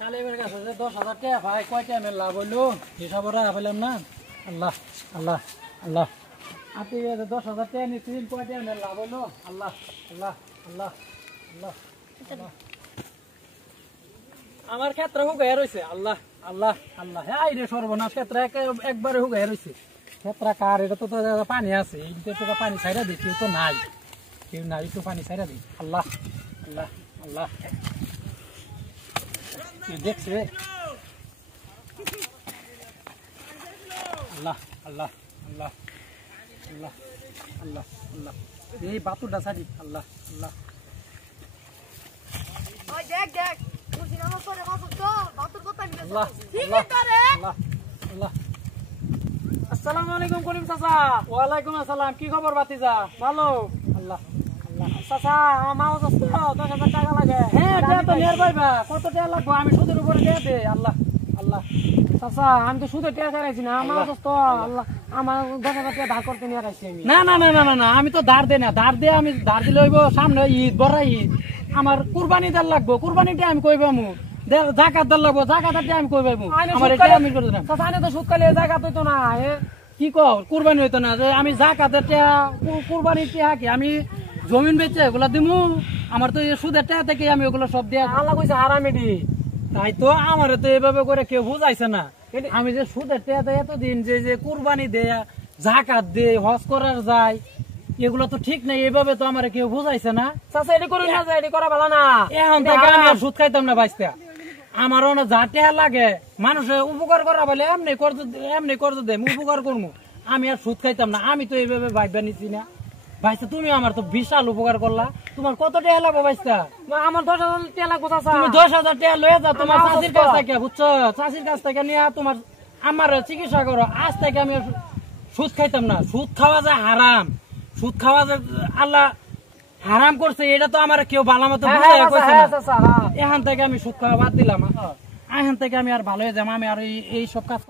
তালেবের কাছে যে 10,000 টাকা ভাই কয়টা এমএল লাভ হইলো হিসাব রাখা পেলাম না। আল্লাহ আল্লাহ আল্লাহ, আপনি 10,000 টাকা নিচ্ছেন, কয়টা এমএল লাভ হইলো? আল্লাহ আল্লাহ আল্লাহ আল্লাহ আল্লাহ। আমার ক্ষেত্রে হুগাই রয়েছে। আল্লাহ আল্লাহ আল্লাহ, হ্যাঁ রে সর্বনাশ, ক্ষেত্রে একবারে হুগাই রয়েছে। ক্ষেত্রা কার এটা তো পানি আছে, এইটা তো পানি ছাইরা দিই, কেউ তো নাই, কেউ নাই, একটু পানি ছাইরা দিই। আল্লাহ আল্লাহ আল্লাহ, দেখছে আল্লাহ আল্লাহ আল্লাহ আল্লাহ আল্লাহ আল্লাহ, এই বাতুরটা ছাড়ি। আল্লাহ আল্লাহ, আসসালামু আলাইকুম করিম চাচা। ওয়ালাইকুম আসসালাম, কি খবর ভাতিজা? ভালো। আল্লাহ আল্লাহ, চাচা আমার মাছ আছে তো, 10,000 টাকা লাগে। হ্যাঁ টাকা তো নিয়ে পাইবা, কত টাকা লাগবে? আমি সুদের উপরে দিয়ে দে। আল্লাহ আল্লাহ, চাচা আমি তো সুদের টাকা চাইছি না, আমার মাছ তো। আল্লাহ, আমার 10,000 টাকা ধার করতে নিয়ে রাখছি আমি। না না না না না, আমি তো ধার দেই না। ধার দিয়ে আমি ধার দিলে হইব সামনে ঈদ, বড় ঈদ, আমার কুরবানি দার লাগবো। কুরবানিটা আমি কই পামু? জাকাত দার লাগবো, জাকাতটা আমি কই পাবো? আমার এটা আমি করে দিলাম। চাচা আনে তো সুদ খাইলে জাকাত হইতো না। কি কও কুরবানি হইতো না? যে আমি জাকাতের টাকা, কুরবানির টাকা কি আমি জমিন বেচে এগুলা দিমু? আমার তো সুদের টাকা থেকে আমি ওগুলো সব দিয়ে। আল্লাহ কইছে হারামিডি। তাই তো আমার তো এভাবে করে কেউ বুঝাইছে না। আমি যে সুদের টাকা এতদিন যে কুরবানি দেয়, জাকাত দেয়, হজ করার যায়, এগুলো তো ঠিক নাই। এভাবে তো আমার কেউ বুঝাইছে না। চাচা এটি করুন না, এটি করা ভালো না। এখন থেকে আমি আর সুদ খাইতাম না বাইসটা। আমার যা টাকা লাগে মানুষের উপকার করা বলে এমনি করতে দে, উপকার করবো। আমি আর সুদ খাইতাম না। আমি তো এইভাবে ভাইবা নিচ্ছি না। ভাইস্তা তুমি আমার তো বিশাল উপকার করলা। তোমার কত টাকা লাগবে ভাইস্তা? আমার 10,000 টাকা লাগবে। তুমি 10,000 টাকা লয়ে যাও তোমার চাষির কাছ থেকে, বুঝছো? চাষির কাছ থেকে নিয়ে তোমার আমার চিকিৎসা করো। আজ থেকে আমি সুদ খাইতাম না। সুদ খাওয়া যায় হারাম, সুদ খাওয়া যায় আল্লাহ হারাম করছে। এটা তো আমার কেউ ভালো মতো এখান থেকে আমি সুদ খাওয়া বাদ দিলাম। এখান থেকে আমি আর ভালো হয়ে যাবো। আমি আর এই সব কাজ